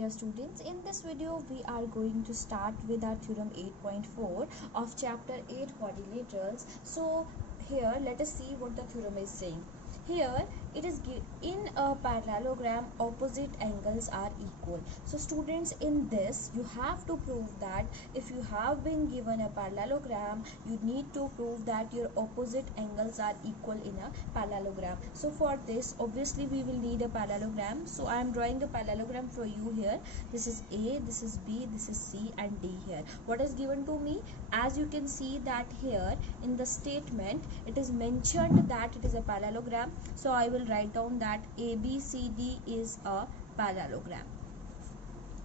Dear students, in this video we are going to start with our theorem 8.4 of chapter 8 quadrilaterals. So here let us see what the theorem is saying. Here it is in a parallelogram opposite angles are equal. So students, in this you have to prove that if you have been given a parallelogram, you need to prove that your opposite angles are equal in a parallelogram. So for this, obviously we will need a parallelogram. So I am drawing a parallelogram for you here. This is A, this is B, this is C and D here. What is given to me? As you can see that here in the statement it is mentioned that it is a parallelogram. So I will write down that ABCD is a parallelogram.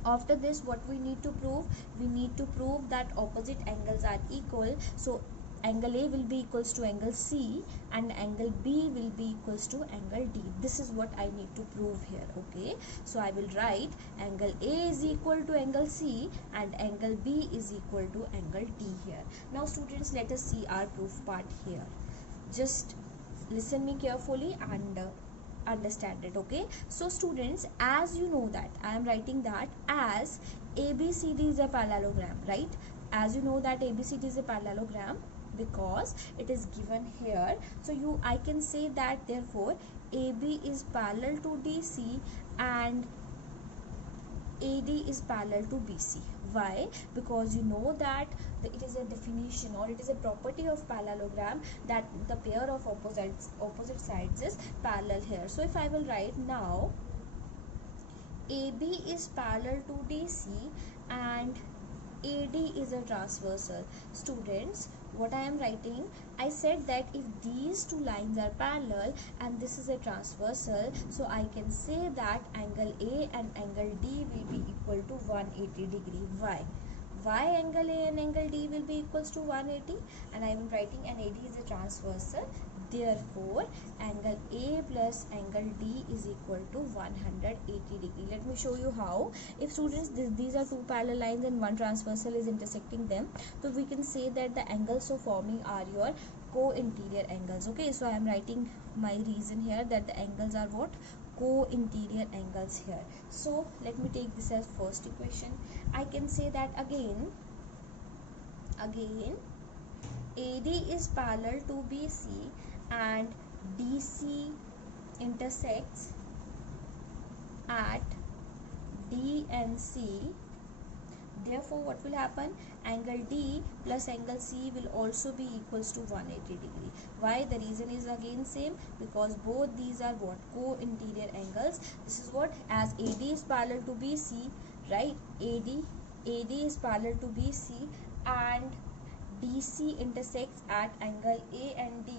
After this, what we need to prove? We need to prove that opposite angles are equal. So angle A will be equals to angle C and angle B will be equals to angle D. This is what I need to prove here. Okay, so I will write angle A is equal to angle C and angle B is equal to angle D here. Now students, let us see our proof part here. Just listen me carefully and understand it. Okay, so students, as you know that I am writing that as ABCD is a parallelogram, right? As you know that ABCD is a parallelogram because it is given here. So I can say that therefore AB is parallel to DC and AD is parallel to BC. Why? Because you know that it is a definition or it is a property of parallelogram that the pair of opposite sides is parallel here. So if I will write now AB is parallel to DC and AD is a transversal. Students, what I am writing, I said that if these two lines are parallel and this is a transversal, so I can say that angle A and angle D will be equal to 180 degree. Why angle A and angle D will be equals to 180? And I am writing an AD is a transversal. Therefore, angle A plus angle D is equal to 180 degree. Let me show you how. If students, these are two parallel lines and one transversal is intersecting them, so we can say that the angles so forming are your co-interior angles. Okay, so I am writing my reason here that the angles are what? Co-interior angles here. So let me take this as first equation. I can say that again AD is parallel to BC and DC intersects at D and C. Therefore, what will happen? Angle D plus angle C will also be equals to 180 degree. Why? The reason is again same, because both these are what? Co-interior angles. This is what? As AD is parallel to BC, right? AD is parallel to BC and DC intersects at angle A and D.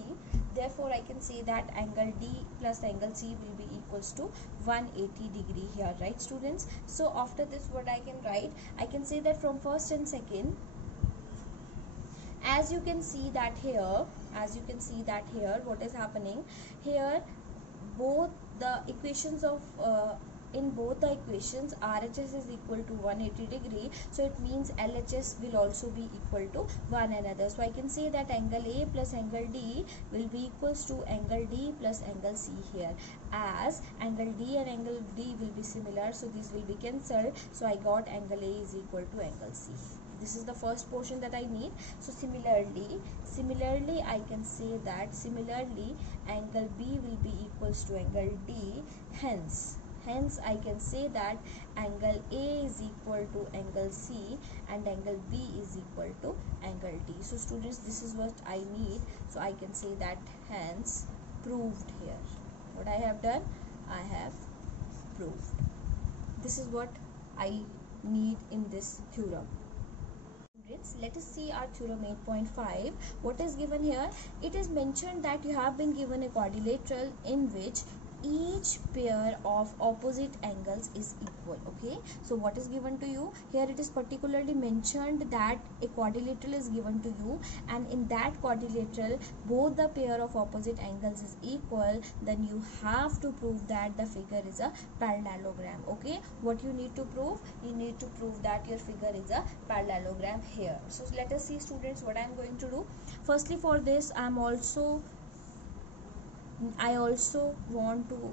Therefore, I can say that angle D plus angle C will be equals to 180 degree here, right students? So after this, what I can write? I can say that from first and second, as you can see that here, what is happening here, both the equations of in both the equations RHS is equal to 180 degree, so it means LHS will also be equal to one another. So I can say that angle A plus angle D will be equals to angle D plus angle C here, as angle D and angle D will be similar, so these will be cancelled. So I got angle A is equal to angle C. This is the first portion that I need. So similarly I can say that angle B will be equals to angle D. Hence I can say that angle A is equal to angle C and angle B is equal to angle D. So students, this is what I need. So I can say that hence proved here. What I have done? I have proved. This is what I need in this theorem. Let us see our theorem 8.5. What is given here? It is mentioned that you have been given a quadrilateral in which each pair of opposite angles is equal. Okay, so what is given to you here? It is particularly mentioned that a quadrilateral is given to you, and in that quadrilateral both the pair of opposite angles is equal. Then you have to prove that the figure is a parallelogram. Okay, what you need to prove? You need to prove that your figure is a parallelogram here. So let us see students what I am going to do. Firstly, for this I also want to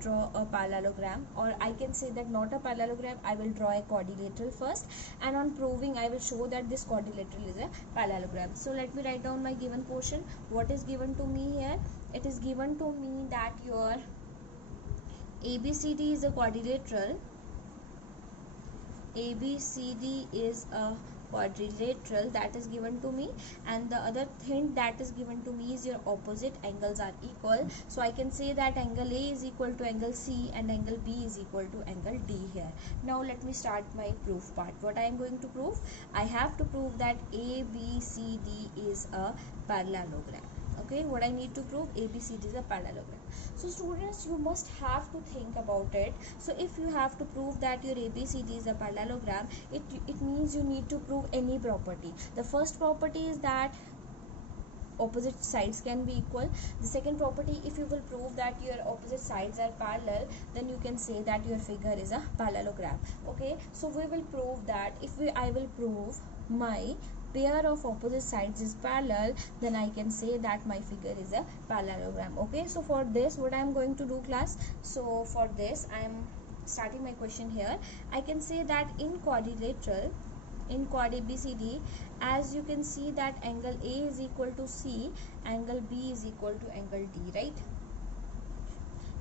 draw a parallelogram, or I can say that not a parallelogram, I will draw a quadrilateral first, and on proving I will show that this quadrilateral is a parallelogram. So let me write down my given portion. What is given to me here? It is given to me that your ABCD is a quadrilateral. ABCD is a quadrilateral, that is given to me, and the other hint that is given to me is your opposite angles are equal. So I can say that angle A is equal to angle C and angle B is equal to angle D here. Now let me start my proof part. What I am going to prove? I have to prove that ABCD is a parallelogram. Okay, what I need to prove? ABCD is a parallelogram. So students, you must have to think about it. So if you have to prove that your ABCD is a parallelogram, it means you need to prove any property. The first property is that opposite sides can be equal. The second property, if you will prove that your opposite sides are parallel, then you can say that your figure is a parallelogram. Okay, so we will prove that I will prove my pair of opposite sides is parallel, then I can say that my figure is a parallelogram. Okay, so for this, what I am going to do, class? So for this, I am starting my question here. I can say that in quadrilateral, in quad ABCD, as you can see that angle A is equal to C, angle B is equal to angle D, right?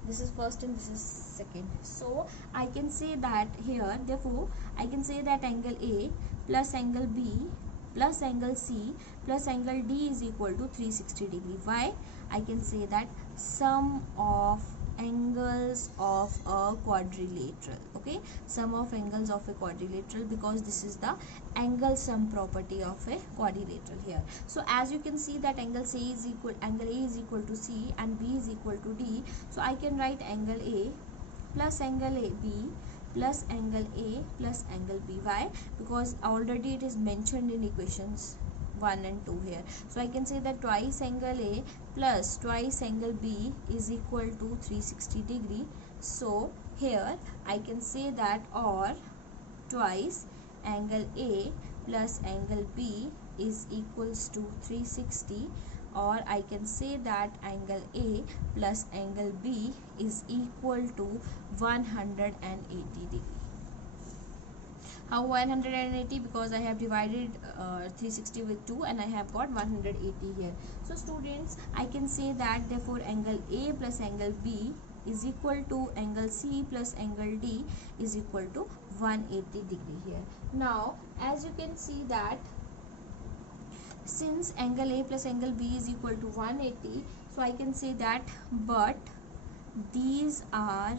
This is first and this is second. So I can say that here, therefore I can say that angle A plus angle B plus angle C plus angle D is equal to 360 degree. Why? I can say that sum of angles of a quadrilateral. Okay, sum of angles of a quadrilateral, because this is the angle sum property of a quadrilateral here. So as you can see that angle A is equal to C and B is equal to D. So I can write angle A plus angle B plus angle A plus angle B. Why? Because already it is mentioned in equations 1 and 2 here. So I can say that twice angle A plus twice angle B is equal to 360 degree. So here I can say that, or twice angle A plus angle B is equals to 360, or I can say that angle A plus angle B is equal to 180 degree. How 180? Because I have divided 360 with 2 and I have got 180 here. So students, I can say that therefore angle A plus angle B is equal to angle C plus angle D is equal to 180 degree here. Now as you can see that since angle A plus angle B is equal to 180, so I can say that, but these are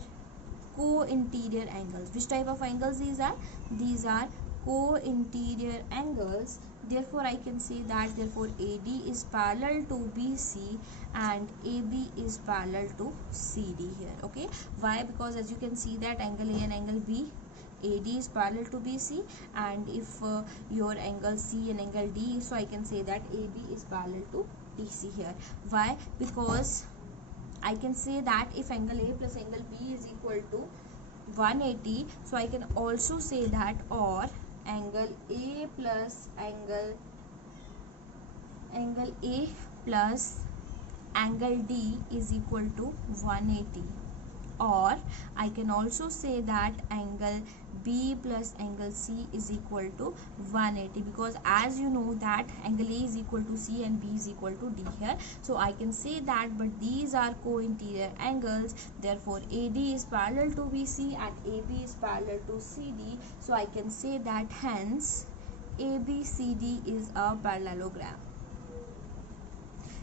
co-interior angles. Which type of angles these are? These are co-interior angles. Therefore I can say that therefore AD is parallel to BC and AB is parallel to CD here. Okay, why? Because as you can see that angle A and angle B, AD is parallel to BC, and if your angle C and angle D, so I can say that AB is parallel to DC here. Why? Because I can say that if angle A plus angle B is equal to 180, so I can also say that, or angle A plus angle A plus angle D is equal to 180, or I can also say that angle B plus angle C is equal to 180, because as you know that angle A is equal to C and B is equal to D here. So I can say that, but these are co-interior angles, therefore AD is parallel to BC and AB is parallel to CD. So I can say that hence ABCD is a parallelogram.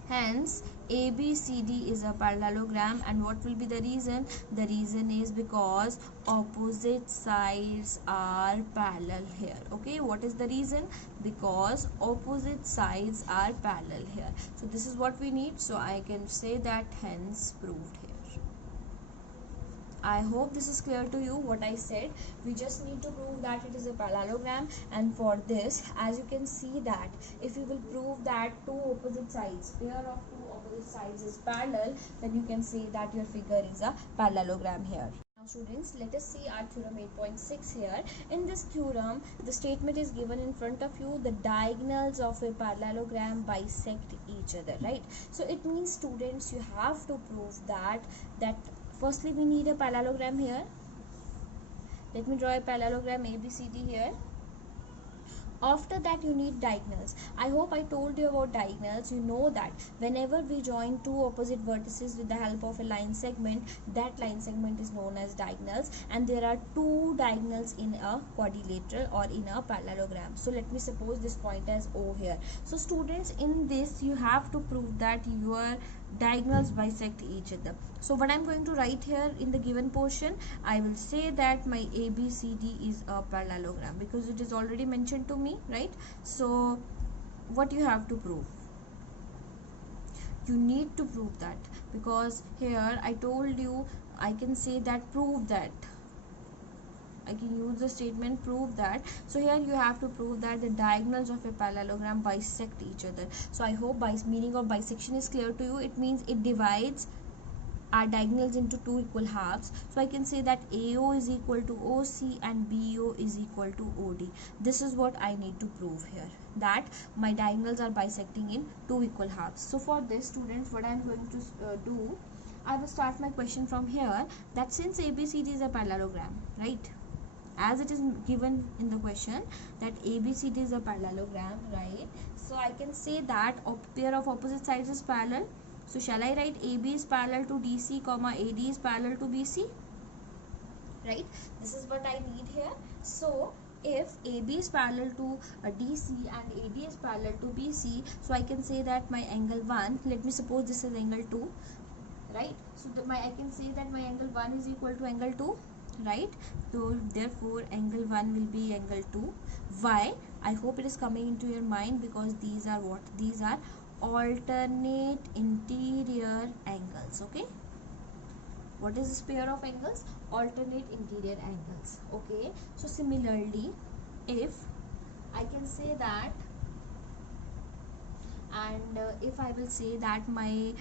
Hence ABCD is a parallelogram. And what will be the reason? The reason is because opposite sides are parallel here. Okay, what is the reason? Because opposite sides are parallel here. So this is what we need. So I can say that hence proved here. I hope this is clear to you what I said. We just need to prove that it is a parallelogram, and for this, as you can see that if you will prove that two opposite sides, pair of two opposite sides is parallel, then you can say that your figure is a parallelogram here. Now students, let us see our theorem 8.6 here. In this theorem, the statement is given in front of you: the diagonals of a parallelogram bisect each other, right? So it means students, you have to prove that Firstly, we need a parallelogram here. Let me draw a parallelogram ABCD here. After that, you need diagonals. I hope I told you about diagonals. You know that whenever we join two opposite vertices with the help of a line segment, that line segment is known as diagonals, and there are two diagonals in a quadrilateral or in a parallelogram. So let me suppose this point as O here. So students, in this you have to prove that your diagonals bisect each other. So what I'm going to write here in the given portion, I will say that my ABCD is a parallelogram because it is already mentioned to me, right? So what you have to prove? You need to prove that, because here I told you I can say that prove that. I can use the statement prove that. So here you have to prove that the diagonals of a parallelogram bisect each other. So I hope meaning of bisection is clear to you. It means it divides our diagonals into two equal halves. So I can say that AO is equal to OC and BO is equal to OD. This is what I need to prove here, that my diagonals are bisecting in two equal halves. So for this, students, what I am going to do, I will start my question from here, that since ABCD is a parallelogram, right, as it is given in the question that ABCD is a parallelogram, right? So I can say that a pair of opposite sides is parallel. So shall I write AB is parallel to DC, comma AD is parallel to BC? Right? This is what I need here. So if AB is parallel to DC and AD is parallel to BC, so I can say that my angle 1, let me suppose this is angle 2, right? So I can say that my angle 1 is equal to angle 2, right? So therefore angle 1 will be angle 2. Why? I hope it is coming into your mind, because these are what? These are alternate interior angles. Okay, what is this pair of angles? Alternate interior angles. Okay, so similarly, if I can say that, and if I will say that my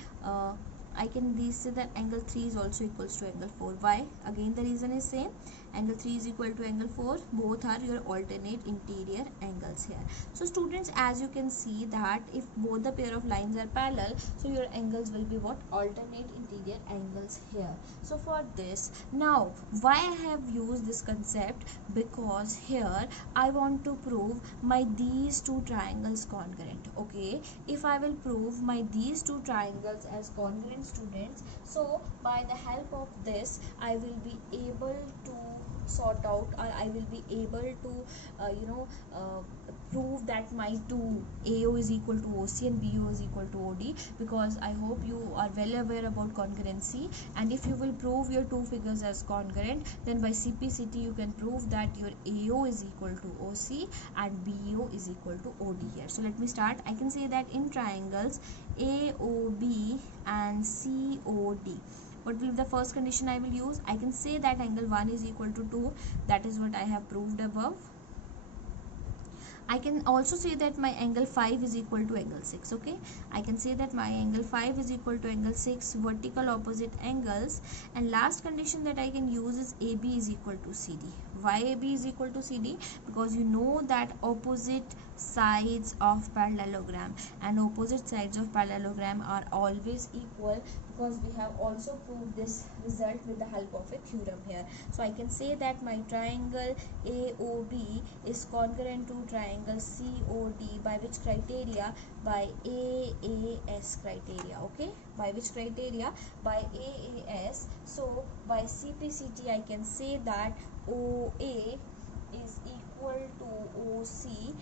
I can say that angle 3 is also equals to angle 4. Why? Again the reason is same. Angle 3 is equal to angle 4. Both are your alternate interior angles here. So students, as you can see that if both the pair of lines are parallel, so your angles will be what? Alternate interior angles here. So for this, now why I have used this concept? Because here I want to prove my these two triangles congruent. Okay, if I will prove my these two triangles as congruent, students, so by the help of this I will be able to sort out, or I will be able to prove that my two AO is equal to OC and BO is equal to OD, because I hope you are well aware about congruency, and if you will prove your two figures as congruent, then by CPCT you can prove that your AO is equal to OC and BO is equal to OD here. So let me start. I can say that in triangles AOB and COD, what will be the first condition I will use? I can say that angle 1 is equal to 2. That is what I have proved above. I can also say that my angle 5 is equal to angle 6. Okay, I can say that my angle 5 is equal to angle 6, vertical opposite angles. And last condition that I can use is AB is equal to CD. Why AB is equal to CD? Because you know that opposite sides of parallelogram and opposite sides of parallelogram are always equal, because we have also proved this result with the help of a theorem here. So I can say that my triangle AOB is congruent to triangle COD by which criteria? By AAS criteria. Okay, by which criteria? By AAS. So by CPCT I can say that OA is equal to OC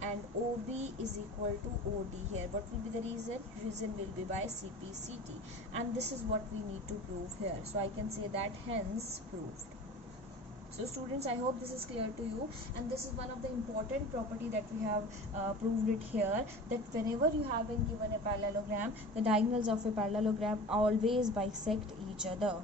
and OB is equal to OD here. What will be the reason? Reason will be by CPCT, and this is what we need to prove here. So I can say that hence proved. So students, I hope this is clear to you, and this is one of the important property that we have proved it here, that whenever you have been given a parallelogram, the diagonals of a parallelogram always bisect each other.